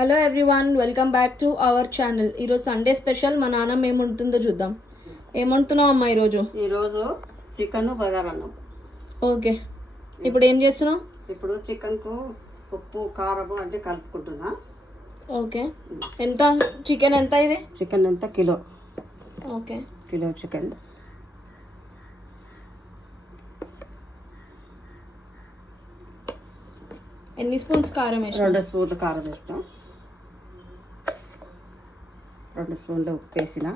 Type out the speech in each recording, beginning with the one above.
Hello everyone, welcome back to our channel. ఈరోజు Sunday special. మా నాన్నమ్మ ఏముంటుందో చూద్దాం. ఏమంటున్నావు అమ్మా ఈరోజు? ఈరోజు చికెన్ బగారన్నం. ఓకే, ఇప్పుడు ఏం చేస్తున్నావు? ఇప్పుడు చికెన్కు ఉప్పు కారం అంటే కలుపుకుంటున్నా. ఓకే, ఎంత చికెన్ ఎంత ఇది? చికెన్ ఎంత కిలో? Okay, kilo chicken. ఎన్ని స్పూన్స్ కారం వేసి? 2 స్పూన్లు కారం వేస్తాం, 2 స్పూన్లు ఉప్పు వేసిన,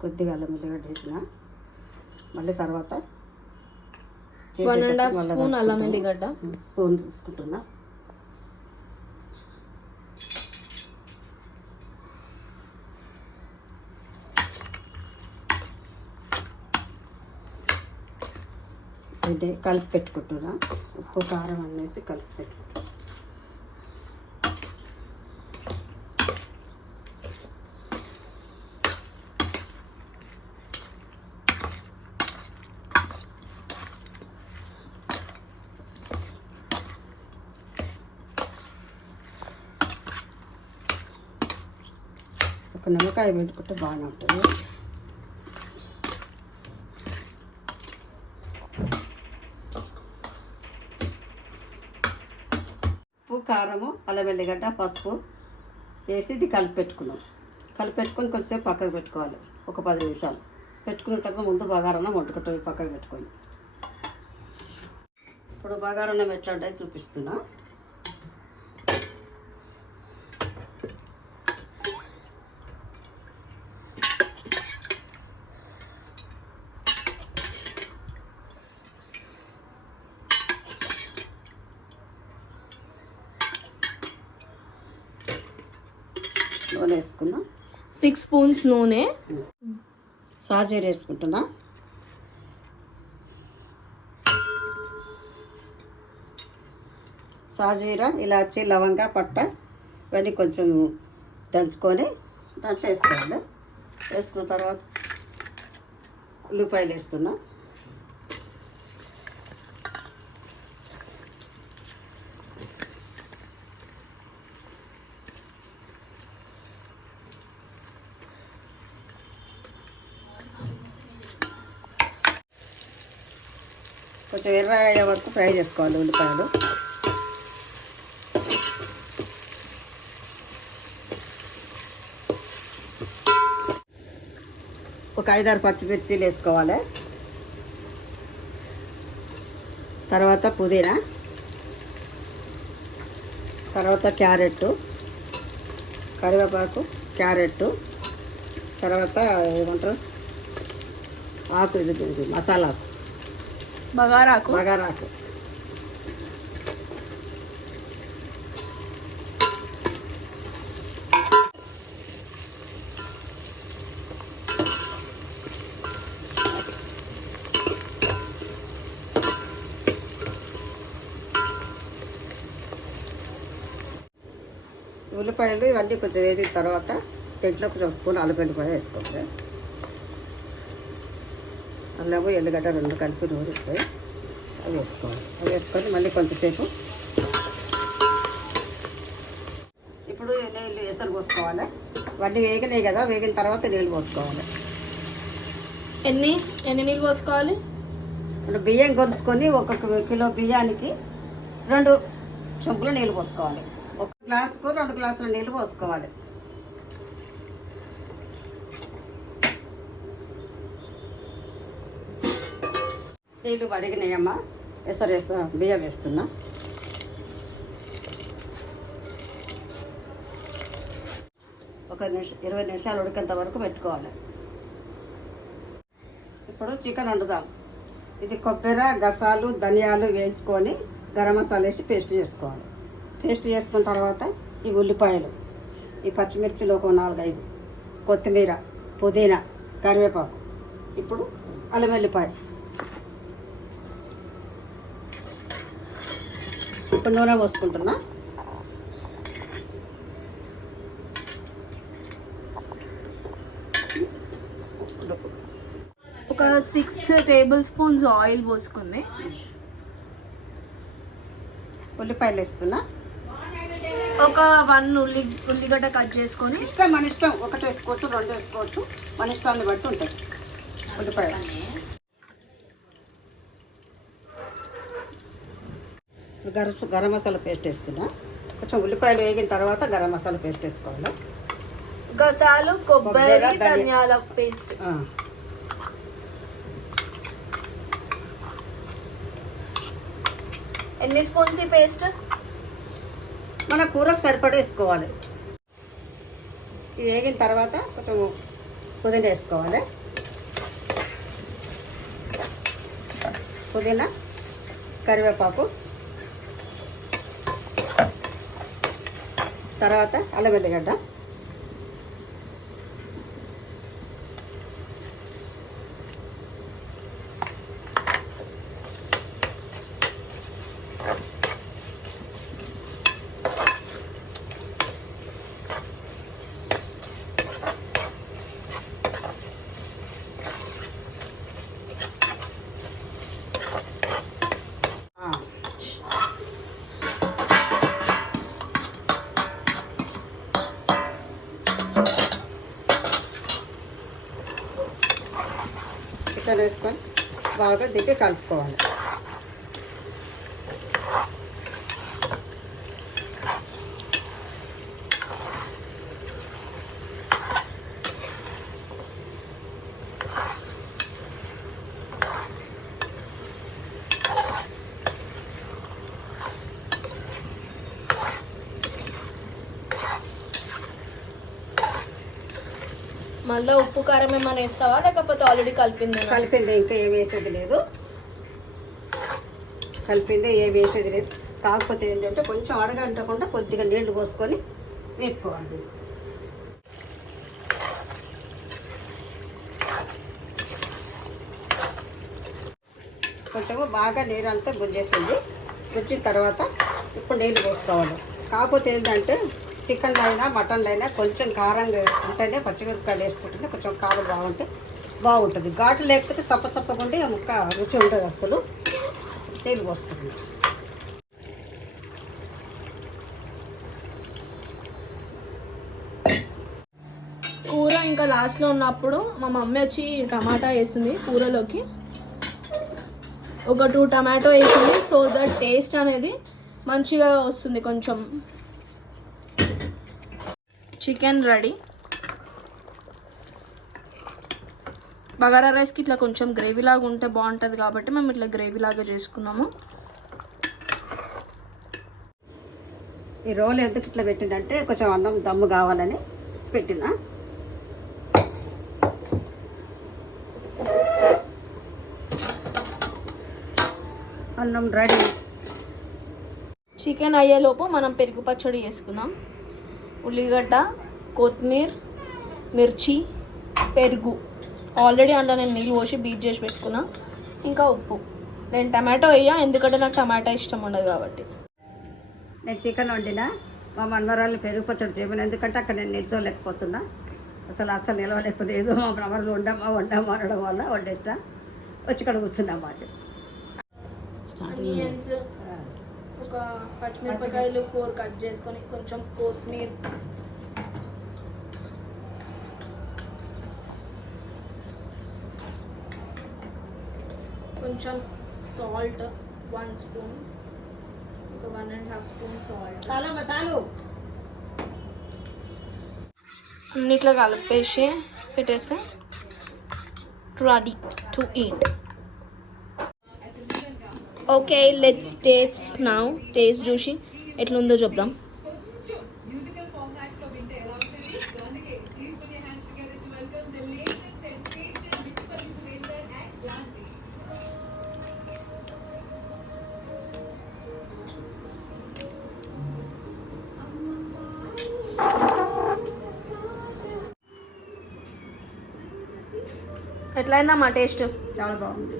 కొద్దిగా అల్లం వెల్లిగడ్డ వేసిన, మళ్ళీ తర్వాత 1.5 స్పూన్ అల్లం వెల్లిగడ్డ స్పూన్ తీసుకుంటున్నా. అంటే కలిపి పెట్టుకుంటున్నా. ఉప్పు కారం అనేసి కలిపి పెట్టుకుంటున్నా. ఒక నిమ్మకాయ పెట్టుకుంటే బాగానే ఉంటుంది. ఉప్పు కారము అల్లం వెల్లిగడ్డ పసుపు వేసి ఇది కలిపి పెట్టుకున్నాం. కలిపి పెట్టుకొని కొద్దిసేపు పక్కకు పెట్టుకోవాలి, ఒక 10 నిమిషాలు. పెట్టుకున్న తర్వాత ముందు బగారన్నం వండుకుంటాం పక్కకు పెట్టుకొని. ఇప్పుడు బగారన్నం ఎట్లా ఉంటుంది చూపిస్తున్నా. నూనె వేసుకున్నా, 6 స్పూన్స్ నూనె. సాజీర వేసుకుంటున్నా. సాజీర, ఇలాచి, లవంగా, పట్ట ఇవన్నీ కొంచెం దంచుకొని దాంట్లో వేసుకోవాలి. వేసుకున్న తర్వాత ఉల్లిపాయలు వేస్తున్నా. కొంచెం ఎర్ర అయ్యే వరకు ఫ్రై చేసుకోవాలి ఉల్లిపాయలు. ఒక 5-6 పచ్చిమిర్చీలు వేసుకోవాలి. తర్వాత పుదీనా, తర్వాత క్యారెట్, కరివేపాకు, క్యారెట్, తర్వాత ఏమంటారు ఆకు, ఇది మసాలా ఆకు, బగారాకు. ఉల్లిపాయలు ఇవన్నీ కొంచెం వేసిన తర్వాత దీంట్లో కొంచెం స్పూన్ అల్లం వెల్లిపాయ వేసుకోవాలి. అల్లము ఎల్లిగడ్డ 2 కలిపి నూరిపోయి అవి వేసుకోవాలి. అవి వేసుకొని మళ్ళీ కొంచెంసేపు ఇప్పుడు నీళ్ళు ఎసరు పోసుకోవాలి. ఇవన్నీ వేగినాయి కదా, వేగిన తర్వాత నీళ్ళు పోసుకోవాలి. ఎన్ని నీళ్ళు పోసుకోవాలి? ఇప్పుడు బియ్యం కొలుసుకొని 1 కిలో బియ్యానికి 2 చెంబులు నీళ్ళు పోసుకోవాలి. 1 గ్లాసుకు 2 గ్లాసుల నీళ్ళు పోసుకోవాలి. నీళ్ళు మరిగినాయమ్మా, బియ్యం వేస్తున్నా. ఒక 20 నిమిషాలు ఉడికేంత వరకు పెట్టుకోవాలి. ఇప్పుడు చికెన్ వండుదాం. ఇది కొబ్బరి, గసాలు, ధనియాలు వేయించుకొని గరం మసాలా వేసి పేస్ట్ చేసుకోవాలి. పేస్ట్ చేసుకున్న తర్వాత ఈ ఉల్లిపాయలు, ఈ పచ్చిమిర్చిలో ఒక 4-5, కొత్తిమీర, పుదీనా, కరివేపాకు, ఇప్పుడు అల్లం వెల్లిపాయ. ఇప్పుడు నూనె పోసుకుంటున్నా. ఒక 6 టేబుల్ స్పూన్స్ ఆయిల్ పోసుకుంది. ఉల్లిపాయలు వేస్తున్నా. ఒక 1 ఉల్లిగడ్డ కట్ చేసుకొని, ఇష్టం మన ఇష్టం, 1 వేసుకోవచ్చు, 2 వేసుకోవచ్చు, మన ఇష్టాన్ని బట్టి ఉంటుంది ఉల్లిపాయలు. గరం మసాలా పేస్ట్ వేస్తున్నా. కొంచెం ఉల్లిపాయలు వేగిన తర్వాత గరం మసాలా పేస్ట్ వేసుకోవాలి. గసాలు, కొబ్బరి, ధనియాల పేస్ట్. ఎన్ని స్పూన్స్ ఈ పేస్ట్? మన కూరకు సరిపడా వేసుకోవాలి. ఇది వేగిన తర్వాత కొంచెం పుదీనా వేసుకోవాలి. పుదీనా, కరివేపాకు, తర్వాత అల్లం వెల్లిగడ్డ, చికెన్ వేసుకొని బాగా దిగి కలుపుకోవాలి. మళ్ళీ ఉప్పు కారం ఏమైనా వేస్తావా, లేకపోతే ఆల్రెడీ కలిపింది? కలిపిందే, ఇంకా ఏం వేసేది లేదు. కలిపిందే, ఏం వేసేది లేదు. కాకపోతే ఏంటంటే కొంచెం అడగంటకుండా కొద్దిగా నీళ్లు పోసుకొని వేపుకోవాలి. కొంచెము బాగా నీరంతా గుంజేసింది. గుంజిన తర్వాత ఇప్పుడు నీళ్ళు పోసుకోవాలి. కాకపోతే ఏంటంటే చికెన్లో అయినా మటన్లో అయినా కొంచెం కారంగా ఉంటేనే, పచ్చిమిరపకాయలు వేసుకుంటేనే కొంచెం కారం బాగుంటుంది. ఘాటు లేకపోతే చప్పగా ఉండి ఆ ముక్క రుచి ఉంటుంది. అసలు నీళ్ళు పోసుకుంటుంది. కూర ఇంకా లాస్ట్లో ఉన్నప్పుడు మా మమ్మీ వచ్చి టమాటా వేసింది కూరలోకి. ఒక 2 టమాటో వేసింది, సో దట్ టేస్ట్ అనేది మంచిగా వస్తుంది. కొంచెం చికెన్ రెడీ. బగారా రైస్కి ఇట్లా కొంచెం గ్రేవీ లాగా ఉంటే బాగుంటుంది కాబట్టి మేము ఇట్లా గ్రేవీ లాగా చేసుకున్నాము. ఈ రోల్ ఎందుకు ఇట్లా పెట్టిందంటే కొంచెం అన్నం దమ్ము కావాలని పెట్టిన. అన్నం రెడీ. చికెన్ అయ్యేలోపు మనం పెరుగు పచ్చడి చేసుకుందాం. ఉల్లిగడ్డ, కొత్తిమీర, మిర్చి, పెరుగు ఆల్రెడీ అందులో నేను నీళ్ళు పోసి బీట్ చేసి పెట్టుకున్నా. ఇంకా ఉప్పు. నేను టమాటో వేయ, ఎందుకంటే నాకు టమాటా ఇష్టం ఉండదు కాబట్టి. నేను చికెన్ వండినా, మా మనవరాలు పెరుగు పచ్చడి చేయమని, ఎందుకంటే అక్కడ నేను నిల్చోలేకపోతున్నా. అసలు నిలవలేకపోతే ఏదో మా మనవరాలు వండమ్మా అనడం వల్ల వండేస్తా. వచ్చి ఇక్కడ కూర్చున్నా. మాట ఆనియన్స్, ఒక పచ్చిమిరపకాయలు 4 కట్ చేసుకొని, కొంచెం కొత్తిమీర, కొంచెం సాల్ట్ 1 స్పూన్, ఒక 1.5 స్పూన్ సాల్ట్. చాలు. అన్నిట్లో కలిపేసి పెట్టేస్తే ready to eat. Okay, let's taste now. Taste చూసి ఎట్లుందో చెప్దాం. ఎట్లయిందా మా టేస్ట్? చాలా బాగుంది.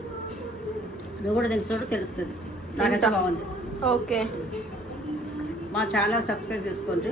నువ్వు కూడా తెలుస్తుంది. నాకైతే బాగుంది. ఓకే, మా ఛానల్ సబ్స్క్రైబ్ చేసుకోండి.